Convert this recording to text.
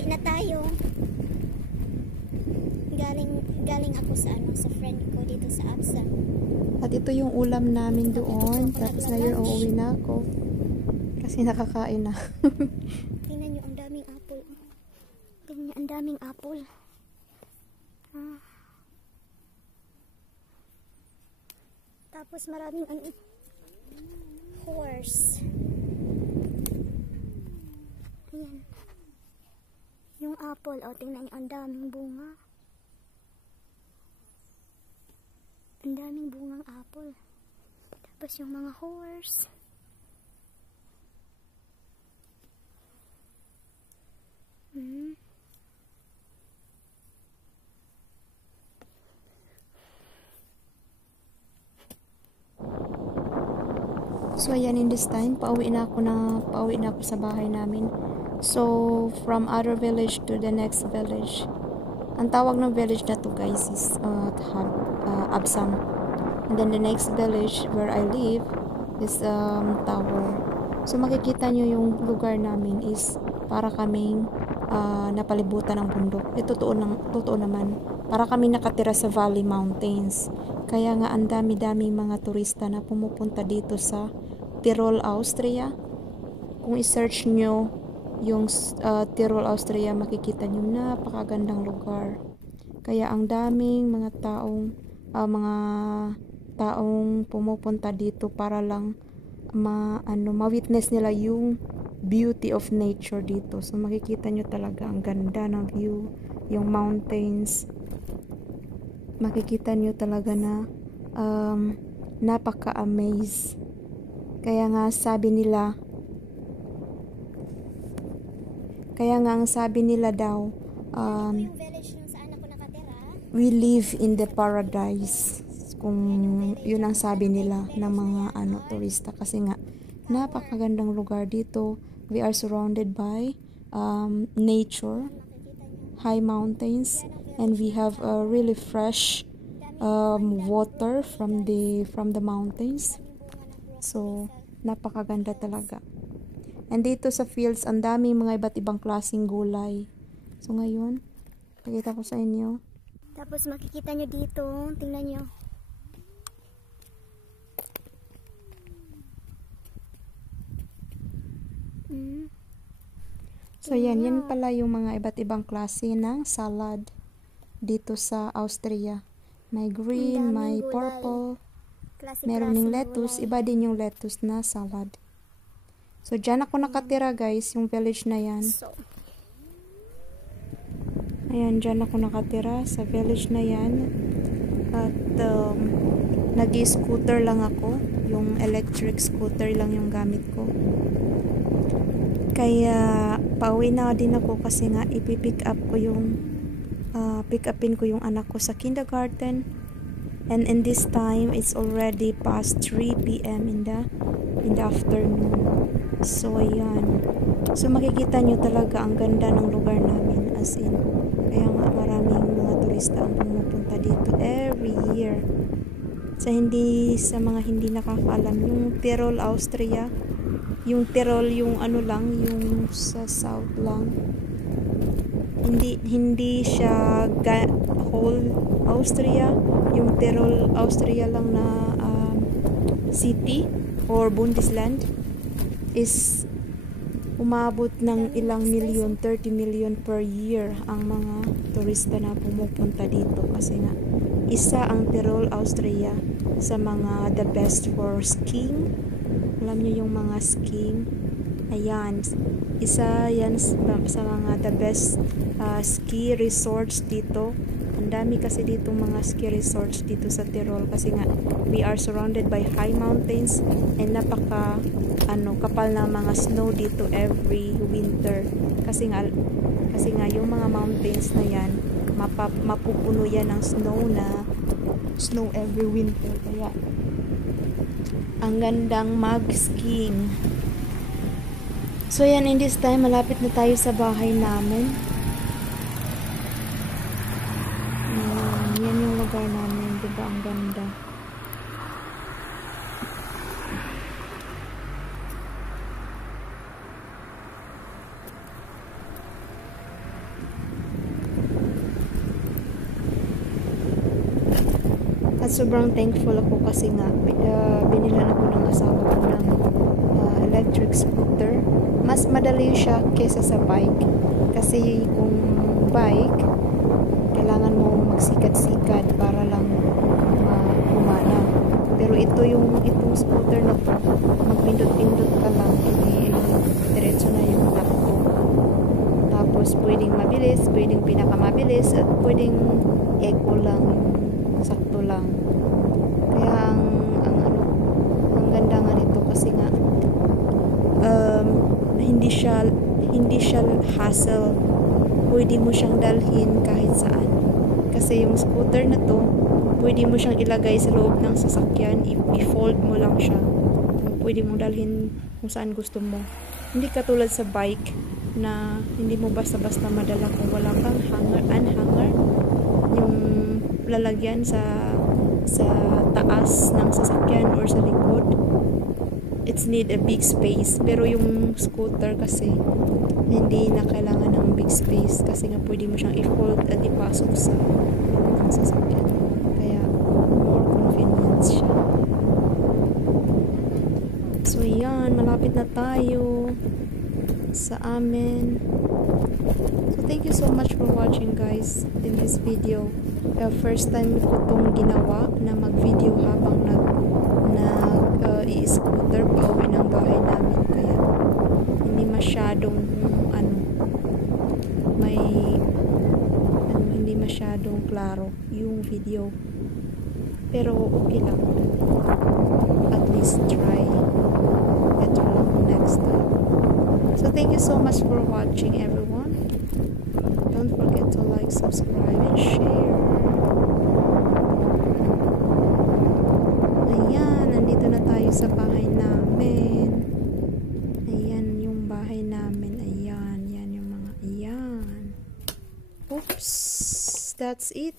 Uwi na tayo. Galing ako sa sa friend ko dito sa Absa. At ito yung ulam namin doon. Tapos ngayon uuwi na ako. Kasi nakakain na. Tingnan nyo, ang daming apple. Tingnan nyo, ang daming apple. Tapos maraming horse. Ayan. Yung apple, tingnan nyo, ang daming bunga. Ang daming bungang apple. Tapos yung mga horse. So ayan, in this time, pauwi na ako sa bahay namin. So from other village to the next village. Ang tawag ng village na to guys is Absam. And then the next village where I live is Tower. So makikita nyo yung lugar namin is para kaming napalibutan ng bundok. Totoo naman. Para kami nakatira sa Valley Mountains. Kaya nga ang dami-daming mga turista na pumupunta dito sa Tirol, Austria. Kung i-search nyo yung Tirol, Austria, makikita nyo napakagandang lugar. Kaya ang daming mga taong pumupunta dito para lang ma-witness nila yung beauty of nature dito. So makikita nyo talaga ang ganda ng view, yung mountains. Makikita nyo talaga na napaka-amaze. Kaya nga ang sabi nila daw, we live in the paradise. Kung yun ang sabi nila ng mga turista, kasi nga napakagandang lugar dito. We are surrounded by nature, high mountains, and we have a really fresh water from the mountains. So napakaganda talaga. And dito sa fields, ang daming mga iba't ibang klaseng gulay. So ngayon, pakita ko sa inyo. Tapos makikita nyo dito, tingnan nyo. So yan pala yung mga iba't ibang klase ng salad dito sa Austria. May green, may purple, meron ng lettuce, iba din yung lettuce na salad. So dyan ako nakatira guys, yung village na yan. Ayan, dyan ako nakatira sa village na yan. At nag-scooter lang ako, yung electric scooter lang yung gamit ko. Kaya pauwi na din ako kasi nga pick upin ko yung anak ko sa kindergarten. And in this time it's already past 3 PM in the afternoon. So ayan. So makikita nyo talaga ang ganda ng lugar namin, as in. Kaya nga maraming mga turista ang pumupunta dito every year. Sa mga hindi nakakaalam, yung Tirol, Austria, yung Tirol, yung yung sa south lang. Hindi siya whole Austria. Yung Tirol, Austria lang na city or Bundesland is umabot ng ilang million, 30 million per year ang mga turista na pumupunta dito. Kasi nga, isa ang Tirol, Austria sa mga the best for skiing. Alam nyo yung mga skiing? Ayan. Isa yan sa mga the best ski resorts dito. Ang dami kasi dito mga ski resorts dito sa Tirol kasi nga we are surrounded by high mountains and kapal na mga snow dito every winter. Kasi nga yung mga mountains na yan mapupuno yan ng snow every winter. Kaya ang gandang mag-skiing. So yan, in this time malapit na tayo sa bahay namin. Yan yung lugar namin, diba? Ang ganda. sobrang thankful ako kasi nga binilhan ako ng asawa ko ng electric scooter. Mas madali siya kesa sa bike kasi kung bike kailangan mo magsikat-sikat para lang kumana. Pero itong scooter na to, magpindot-pindot ka lang, diretso na yung takbo. Tapos pwedeng mabilis, pwedeng pinakamabilis, at pwedeng eco lang, sakto lang. Kaya ang ganda nga nito kasi nga hindi siya hassle. Pwede mo siyang dalhin kahit saan. Kasi yung scooter na to, pwede mo siyang ilagay sa loob ng sasakyan, i-fold mo lang siya. Pwede mong dalhin kung saan gusto mo. Hindi katulad sa bike na hindi mo basta-basta madala kung wala kang hanger, yung lalagyan sa taas ng sasakyan or sa likod. It's need a big space. Pero yung scooter kasi hindi na kailangan ng big space kasi nga pwede mo siyang i-fold at ipasok sa loob ng sasakyan. Kaya more convenience siya. So yan, malapit na tayo sa amin. So thank you so much for watching guys in this video. First time ko itong ginawa na mag-video habang i-scooter pa uwi ng bahay namin, kaya hindi masyadong hindi masyadong klaro yung video, pero okay lang, at least try. Better lang next time. So thank you so much for watching everyone. Don't forget to like, subscribe and share. Sa bahay namin. Ayan yung bahay namin. Ayan, yan yung mga ayan. Oops, that's it.